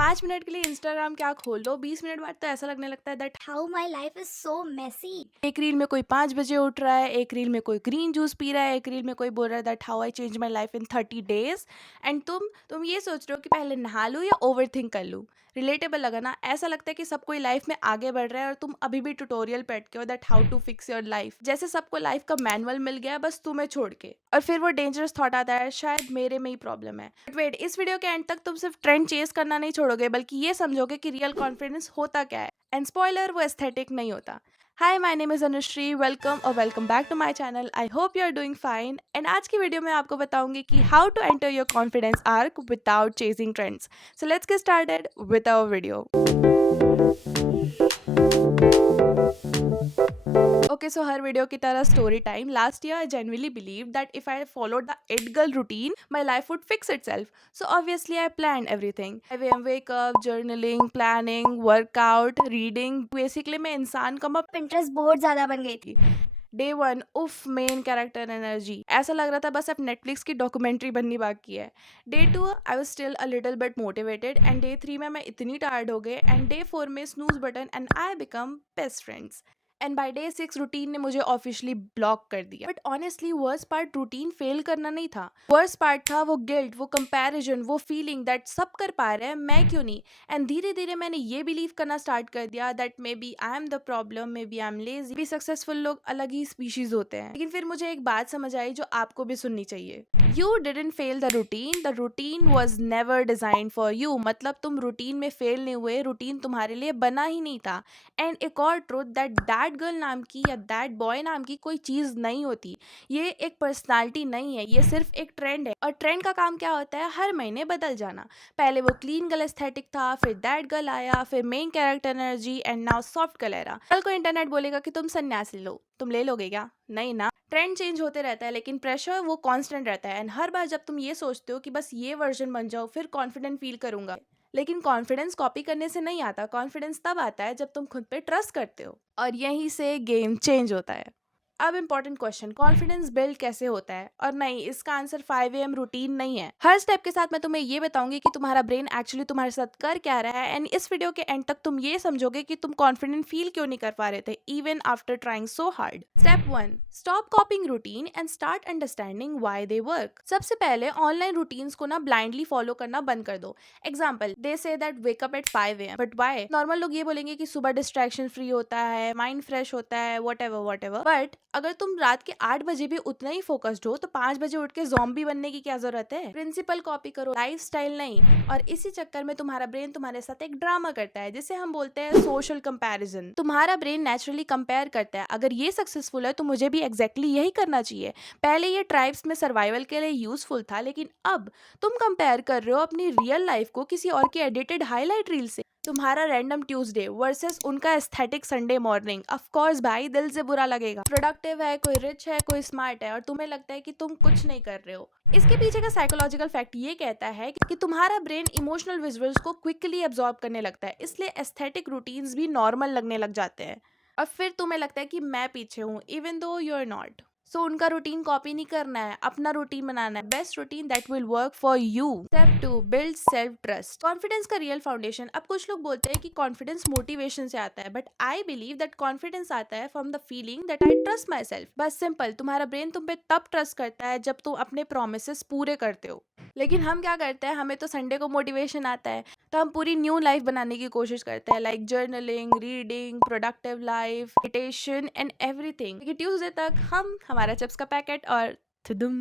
5 minute के लिए Instagram क्या खोल लो, 20 मिनट बाद तो ऐसा लगने लगता है that How my life is so messy. एक रील में कोई 5 बजे उठ रहा है, एक रील में कोई ग्रीन जूस पी रहा है, एक रील में कोई बोल रहा है that how I change my life in 30 days and तुम ये सोच रहे हो कि पहले नहा लूँ या ओवरथिंक कर लूँ। रिलेटेबल लगा ना? ऐसा लगता है कि सब कोई लाइफ में आगे बढ़ रहा है और तुम अभी भी ट्यूटोरियल पे अटके हो that how to fix your life. जैसे सबको लाइफ का मैनुअल मिल गया है बस तुम्हें छोड़ के। और फिर वो डेंजरस थॉट आता है शायद मेरे में ही प्रॉब्लम है। बट वेट, इस वीडियो के एंड तक तुम सिर्फ ट्रेंड चेस करना नहीं छोड़ोगे बल्कि ये समझोगे कि रियल कॉन्फिडेंस होता क्या है। एंड स्पॉइलर, वो एस्थेटिक नहीं होता। Hi, my name is Anushree. Welcome back to my channel. I hope you are doing fine. And आज की वीडियो में आपको बताऊंगी कि how to enter your confidence arc without chasing trends. So let's get started with our video. Okay, so हर video की तरह story time. Last year I genuinely believed that if I followed the it girl routine, my life would fix itself. So obviously I planned everything. I wake up, journaling, planning, workout, reading. Basically मैं इंसान का मैं Pinterest बहुत ज़्यादा बन गई थी. Day 1 उफ, मेन कैरेक्टर एनर्जी। ऐसा लग रहा था बस अब नेटफ्लिक्स की डॉक्यूमेंट्री बननी बाकी है। Day 2 I was still a little bit motivated and day 3 में मैं इतनी टायर्ड हो गई एंड डे 4 में snooze button and I become best friends. And by day 6 routine ने मुझे ऑफिशियली ब्लॉक कर दिया। But honestly worst part routine fail करना नहीं था। वर्स्ट पार्ट था वो गिल्ट, वो कंपैरिजन, वो फीलिंग दैट सब कर पा रहे हैं, मैं क्यों नहीं। एंड धीरे धीरे मैंने ये बिलीव करना स्टार्ट कर दिया that maybe I am the problem, maybe I am lazy. भी सक्सेसफुल लोग अलग ही स्पीशीज होते हैं। लेकिन फिर मुझे एक बात समझ आई जो आपको भी सुननी चाहिए। You didn't fail the routine was never design for you. मतलब तुम रूटीन में फेल नहीं हुए, रूटीन तुम्हारे लिए बना ही नहीं था। एंड एक और ट्रुथ दैट दैट गर्ल नाम की या दैट बॉय नाम की कोई चीज़ नहीं होती। ये एक पर्सनालिटी नहीं है, ये सिर्फ एक ट्रेंड है। और ट्रेंड का काम क्या होता है? हर महीने बदल जाना। पहले वो क्लीन गर्ल एस्थेटिक था, फिर दैट गर्ल आया, फिर main character energy and now soft girl era. कल को इंटरनेट बोलेगा कि तुम सन्यासी लो, तुम ले लोगे क्या? नहीं ना। ट्रेंड चेंज होते रहता है लेकिन प्रेशर वो कांस्टेंट रहता है। एंड हर बार जब तुम ये सोचते हो कि बस ये वर्जन बन जाओ फिर कॉन्फिडेंट फील करूंगा, लेकिन कॉन्फिडेंस कॉपी करने से नहीं आता। कॉन्फिडेंस तब आता है जब तुम खुद पे ट्रस्ट करते हो और यहीं से गेम चेंज होता है। अब इम्पोर्टेंट क्वेश्चन, कॉन्फिडेंस बिल्ड कैसे होता है? और नहीं, इसका आंसर 5 AM रूटीन नहीं है। हर स्टेप के साथ मैं तुम्हें ये बताऊंगी कि तुम्हारा ब्रेन एक्चुअली तुम्हारे साथ कर क्या रहा है। एंड इस वीडियो के एंड तक तुम ये समझोगे कि तुम कॉन्फिडेंट फील क्यों नहीं कर पा रहे थे even after trying so hard. Step 1, stop कॉपिंग routine and start understanding why they work. सबसे पहले ऑनलाइन रूटीन्स को ना ब्लाइंडली फॉलो करना बंद कर दो। Example, they say that wake up at 5 AM, but why? Normal लोग ये बोलेंगे कि सुबह डिस्ट्रैक्शन फ्री होता है, माइंड फ्रेश होता है, वट एवर। बट अगर तुम रात के 8 बजे भी उतना ही फोकस्ड हो तो 5 बजे उठ के ज़ॉम्बी बनने की क्या जरूरत है? प्रिंसिपल कॉपी करो, लाइफस्टाइल नहीं। और इसी चक्कर में तुम्हारा ब्रेन तुम्हारे साथ एक ड्रामा करता है जिसे हम बोलते हैं सोशल कंपैरिजन। तुम्हारा ब्रेन नेचुरली कंपेयर करता है, अगर ये सक्सेसफुल है तो मुझे भी एग्जैक्टली यही करना चाहिए। पहले ये ट्राइब्स में सर्वाइवल के लिए यूजफुल था, लेकिन अब तुम कंपेयर कर रहे हो अपनी रियल लाइफ को किसी और की एडिटेड हाईलाइट रील से। तुम्हारा रैंडम ट्यूसडे वर्सेस उनका aesthetic Sunday morning. Of course भाई, दिल से बुरा लगेगा। प्रोडक्टिव है, कोई रिच है, कोई स्मार्ट है और तुम्हें लगता है कि तुम कुछ नहीं कर रहे हो। इसके पीछे का साइकोलॉजिकल फैक्ट ये कहता है कि तुम्हारा ब्रेन इमोशनल विजुअल्स को क्विकली एब्जॉर्ब करने लगता है, इसलिए एस्थेटिक रूटीन्स भी नॉर्मल लगने लग जाते हैं। और फिर तुम्हें लगता है कि मैं पीछे हूँ even though you are not. सो उनका रूटीन कॉपी नहीं करना है, अपना रूटीन बनाना है, best routine that will work for you. Step 2, build self trust. Confidence का रियल फाउंडेशन। अब कुछ लोग बोलते हैं कि कॉन्फिडेंस मोटिवेशन से आता है, but I believe that confidence आता है from the feeling that I trust my self. बस सिंपल, तुम्हारा ब्रेन तुम पे तब ट्रस्ट करता है जब तुम अपने प्रोमिसेस पूरे करते हो। लेकिन हम क्या करते हैं, हमें तो संडे को मोटिवेशन आता है तो हम पूरी न्यू लाइफ बनाने की कोशिश करते हैं, like journaling, reading, productive life, meditation and everything. लेकिन ट्यूसडे तक हम हमारा चिप्स का पैकेट और थुदुम।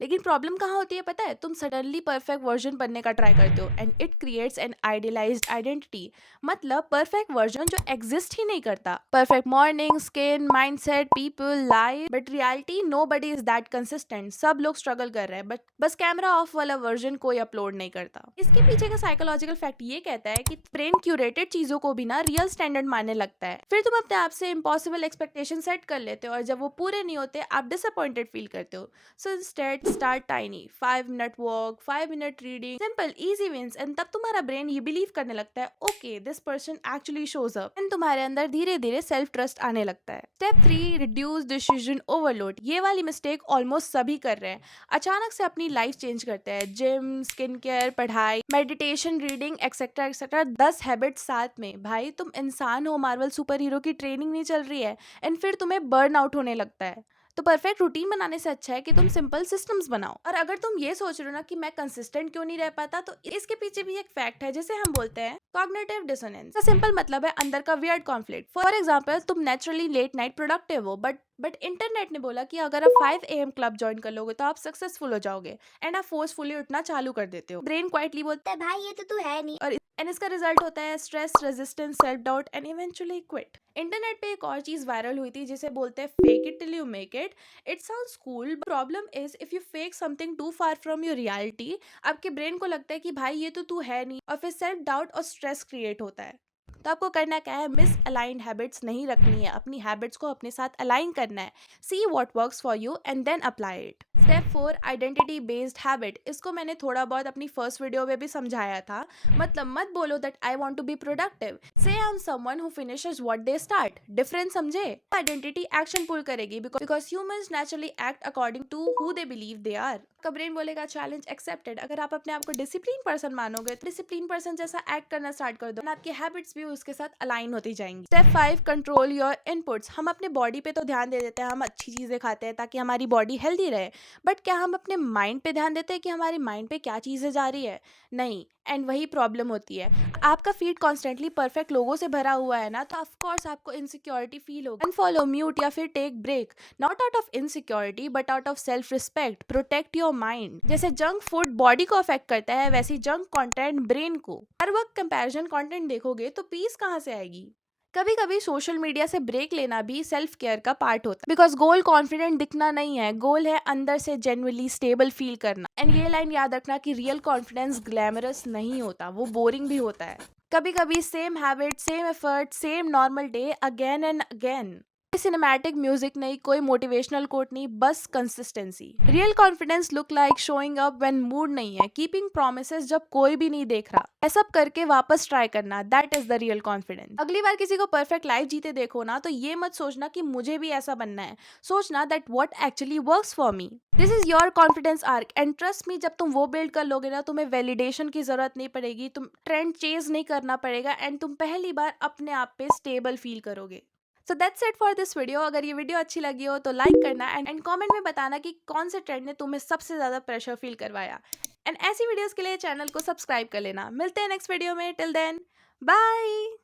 लेकिन प्रॉब्लम कहाँ होती है पता है? तुम सडनली परफेक्ट वर्जन बनने का ट्राई करते हो and it creates an idealised identity. मतलब परफेक्ट वर्जन जो एग्जिस्ट ही नहीं करता। Perfect morning, skin, mindset, people, life, but reality nobody is that consistent. सब लोग स्ट्रगल कर रहे हैं बट बस कैमरा ऑफ वाला वर्जन कोई अपलोड नहीं करता। इसके पीछे का साइकोलॉजिकल फैक्ट ये कहता है कि ब्रेन क्यूरेटेड चीजों को भी ना रियल स्टैंडर्ड मानने लगता है। फिर तुम अपने आप से इम्पॉसिबल एक्सपेक्टेशन सेट कर लेते हो और जब वो पूरे नहीं होते आप डिसअपॉइंटेड फील करते हो। रहते हो. So instead start tiny, 5 minute walk, 5 minute reading, simple easy wins, and तब तुम्हारा ब्रेन ये बिलीव करने लगता है okay this person actually shows up, and तुम्हारे अंदर धीरे धीरे सेल्फ ट्रस्ट आने लगता है. Step 3, reduce decision overload. ये वाली मिस्टेक ऑलमोस्ट सभी कर रहे हैं. अचानक से अपनी लाइफ चेंज करते हैं, जिम, स्किन केयर, पढ़ाई, meditation, reading etcetera etcetera, 10 habits साथ में. भाई तुम इंसान हो, मार्वल सुपर हीरो की ट्रेनिंग नहीं चल रही है, एंड फिर तुम्हें बर्न आउट होने लगता है. तो परफेक्ट रूटीन बनाने से अच्छा है कि तुम सिंपल सिस्टम्स बनाओ. और अगर तुम ये सोच रहे हो ना कि मैं कंसिस्टेंट क्यों नहीं रह पाता, तो इसके पीछे भी एक फैक्ट है जिसे हम बोलते हैं कॉग्निटिव डिसोनेंस. इसका सिंपल मतलब है अंदर का वियर्ड कॉन्फ्लिक्ट. फॉर एग्जांपल, तुम नेचुरली लेट नाइट प्रोडक्टिव हो, बट इंटरनेट ने बोला कि अगर आप 5 AM क्लब ज्वाइन कर लोगे तो आप सक्सेसफुल हो जाओगे, एंड आप फोर्सफुली उठना चालू कर देते हो. ब्रेन क्वाइटली बोलता तो भाई ये तो तू है नहीं. है, और इसका रिजल्ट होता है stress, resistance, self doubt, and eventually quit. Internet पे एक और चीज वायरल हुई थी जिसे बोलते हैं fake it till you make it. It sounds cool, problem is if you fake something too far from your reality, आपके ब्रेन को लगता है कि भाई ये तो तू है नहीं, और फिर सेल्फ डाउट और स्ट्रेस क्रिएट होता है. तो आपको करना क्या है, मिस अलाइंड हैबिट्स नहीं रखनी है, अपनी हैबिट्स को अपने साथ अलाइन करना है. See what works for you and then apply it. Step 4, identity based habit. इसको मैंने थोड़ा बहुत अपनी फर्स्ट वीडियो में भी समझाया था. मतलब मत बोलो that I want to be productive, say I am someone who finishes what they start. Difference समझे? आइडेंटिटी एक्शन पुल करेगी because humans naturally act according to who they believe they are. आपका ब्रेन बोलेगा challenge accepted. अगर आप अपने आप को discipline person मानोगे तो डिसिप्लिन पर्सन जैसा एक्ट करना स्टार्ट कर दो, आपकी हैबिट्स भी उसके साथ अलाइन होती जाएंगी. Step 5, control your inputs. हम अपने बॉडी पे तो ध्यान दे देते हैं, हम अच्छी चीजें खाते हैं ताकि हमारी बॉडी हेल्दी रहे, बट क्या हम अपने माइंड पे ध्यान देते हैं कि हमारी माइंड पे क्या चीजें जा रही है? नहीं. एंड वही प्रॉब्लम होती है. आपका फीड कॉन्स्टेंटली परफेक्ट लोगों से भरा हुआ है ना, तो ऑफकोर्स आपको इनसिक्योरिटी फील होगी. अनफॉलो, म्यूट या फिर take break, not out of insecurity but out of self respect. Protect your mind. जैसे जंक फूड बॉडी को अफेक्ट करता है, वैसे जंक कंटेंट ब्रेन को. हर वक्त कंपैरिजन कंटेंट देखोगे तो पीस कहाँ से आएगी? कभी कभी सोशल मीडिया से ब्रेक लेना भी सेल्फ केयर का पार्ट होता है, बिकॉज गोल कॉन्फिडेंट दिखना नहीं है, गोल है अंदर से जेन्युइनली स्टेबल फील करना. एंड ये लाइन याद रखना कि रियल कॉन्फिडेंस ग्लैमरस नहीं होता, वो बोरिंग भी होता है. कभी कभी same habit, same effort, same normal day again and again. कोई सिनेमैटिक म्यूजिक नहीं, कोई मोटिवेशनल कोट नहीं, बस consistency. Real confidence look like showing up when mood नहीं है, कीपिंग प्रोमिसेस जब कोई भी नहीं देख रहा. ऐसा करके वापस ट्राई करना, that is the real confidence. अगली बार किसी को परफेक्ट लाइफ जीते देखो ना, तो ये मत सोचना कि मुझे भी ऐसा बनना है. सोचना that what actually works for me. This is your confidence arc, and trust me, जब तुम वो बिल्ड कर लोगे ना, तुम्हें वैलिडेशन की जरूरत नहीं पड़ेगी, तुम ट्रेंड चेज नहीं करना पड़ेगा, एंड तुम पहली बार अपने आप पे स्टेबल फील करोगे. So that's it for this video. अगर ये वीडियो अच्छी लगी हो तो लाइक करना, एंड कमेंट में बताना कि कौन से ट्रेंड ने तुम्हें सबसे ज़्यादा प्रेशर फील करवाया. एंड ऐसी वीडियोस के लिए चैनल को सब्सक्राइब कर लेना. मिलते हैं नेक्स्ट वीडियो में. Till then, bye.